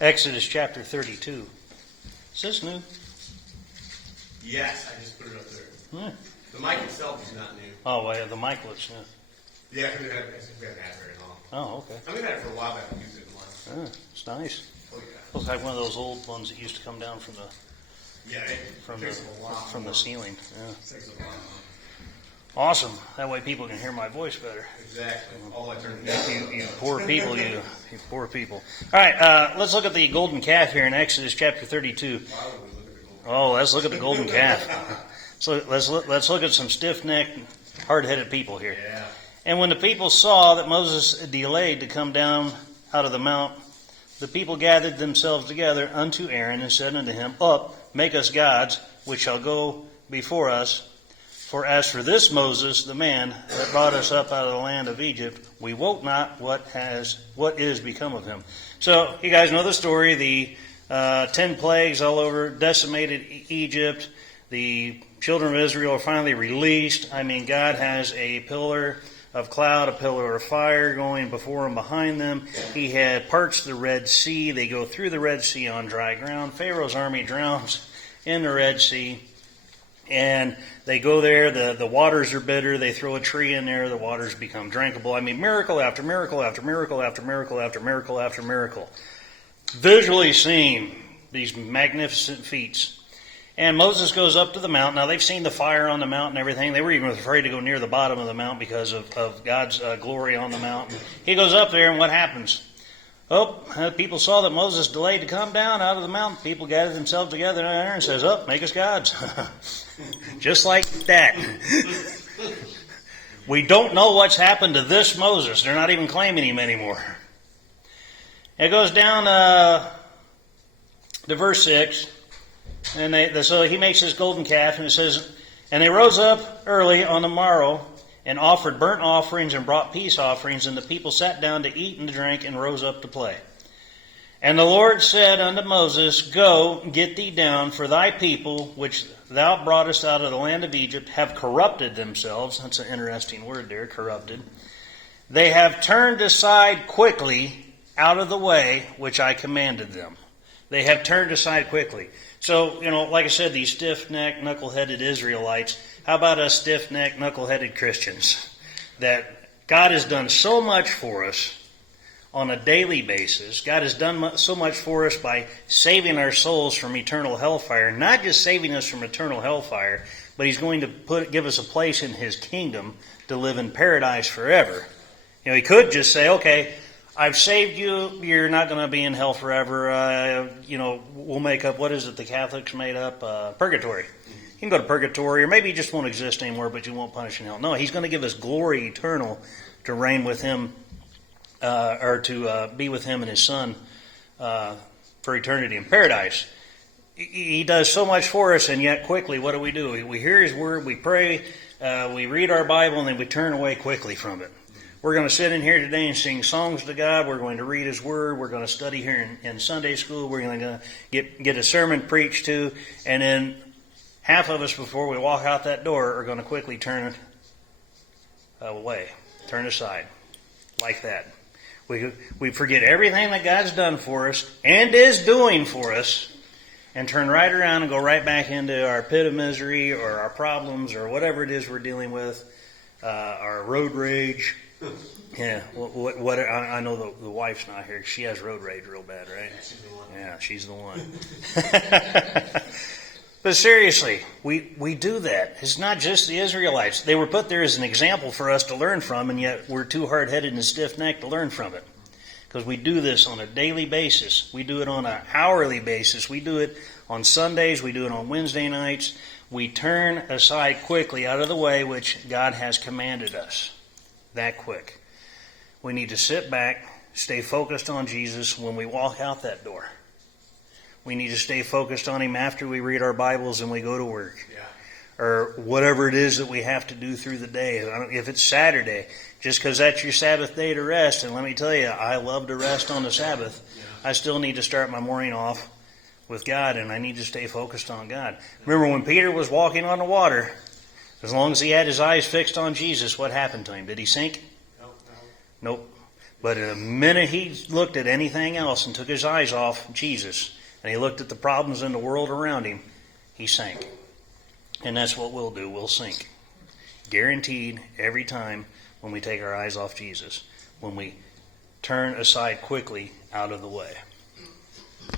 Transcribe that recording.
Exodus chapter 32. Is this new? Yes, I just put it up there. Yeah. The mic itself is not new. Oh, well, the mic looks new. Yeah, because we haven't had it very long. Oh, okay. I mean, we've had it for a while, but I haven't used it in a while. It's nice. Oh, yeah. Looks like one of those old ones that used to come down from the Yeah, it takes a lot. from the ceiling. Yeah. It takes a lot. Awesome. That way people can hear my voice better. Exactly. All I turned it down. You poor people, you poor people. All right, let's look at the golden calf here in Exodus chapter 32. Why would we look at the golden? Oh, let's look at the golden calf. So let's look at some stiff-necked, hard-headed people here. Yeah. And when the people saw that Moses delayed to come down out of the mount, the people gathered themselves together unto Aaron and said unto him, Up, make us gods, which shall go before us. For as for this Moses, the man that brought us up out of the land of Egypt, we wot not what is become of him. So you guys know the story. The 10 plagues all over decimated Egypt. The children of Israel are finally released. I mean, God has a pillar of cloud, a pillar of fire going before and behind them. He had parched the Red Sea. They go through the Red Sea on dry ground. Pharaoh's army drowns in the Red Sea. And they go there, the waters are bitter, they throw a tree in there, the waters become drinkable. I mean, miracle after miracle after miracle after miracle after miracle after miracle. Visually seeing these magnificent feats. And Moses goes up to the mountain. Now, they've seen the fire on the mountain and everything. They were even afraid to go near the bottom of the mountain because of God's glory on the mountain. He goes up there, and what happens? Oh, people saw that Moses delayed to come down out of the mountain. People gathered themselves together, and Aaron says, Oh, make us gods. Just like that. We don't know what's happened to this Moses. They're not even claiming him anymore. It goes down to verse 6. And so he makes this golden calf, and it says, And they rose up early on the morrow, and offered burnt offerings and brought peace offerings, and the people sat down to eat and to drink, and rose up to play. And the Lord said unto Moses, Go, get thee down, for thy people, which thou broughtest out of the land of Egypt, have corrupted themselves. That's an interesting word there, corrupted. They have turned aside quickly out of the way which I commanded them. They have turned aside quickly. So, like I said, these stiff-necked, knuckle-headed Israelites, how about us stiff-necked, knuckle-headed Christians? That God has done so much for us on a daily basis. God has done so much for us by saving our souls from eternal hellfire. Not just saving us from eternal hellfire, but He's going to give us a place in His kingdom to live in paradise forever. He could just say, okay, I've saved you, you're not going to be in hell forever. We'll make up, what is it the Catholics made up? Purgatory. You can go to purgatory, or maybe you just won't exist anymore, but you won't punish in hell. No, He's going to give us glory eternal to reign with Him, or to be with Him and His Son for eternity in paradise. He does so much for us, and yet quickly, what do? We hear His Word, we pray, we read our Bible, and then we turn away quickly from it. We're going to sit in here today and sing songs to God. We're going to read His Word. We're going to study here in Sunday school. We're going to get a sermon preached to, and then half of us, before we walk out that door, are going to quickly turn away, turn aside, like that. We forget everything that God's done for us and is doing for us, and turn right around and go right back into our pit of misery or our problems or whatever it is we're dealing with, our road rage. Yeah, I know the wife's not here. She has road rage real bad, right? Yeah, she's the one. But seriously, we do that. It's not just the Israelites. They were put there as an example for us to learn from, and yet we're too hard-headed and stiff-necked to learn from it. Because we do this on a daily basis. We do it on an hourly basis. We do it on Sundays. We do it on Wednesday nights. We turn aside quickly out of the way which God has commanded us. That quick. We need to sit back, stay focused on Jesus when we walk out that door. We need to stay focused on Him after we read our Bibles and we go to work. Yeah. Or whatever it is that we have to do through the day. If it's Saturday, just because that's your Sabbath day to rest, and let me tell you, I love to rest on the Sabbath. Yeah. I still need to start my morning off with God, and I need to stay focused on God. Remember when Peter was walking on the water, as long as he had his eyes fixed on Jesus, what happened to him? Did he sink? No. Nope. But the minute he looked at anything else and took his eyes off Jesus, and he looked at the problems in the world around him, he sank. And that's what we'll do. We'll sink. Guaranteed every time when we take our eyes off Jesus. When we turn aside quickly out of the way.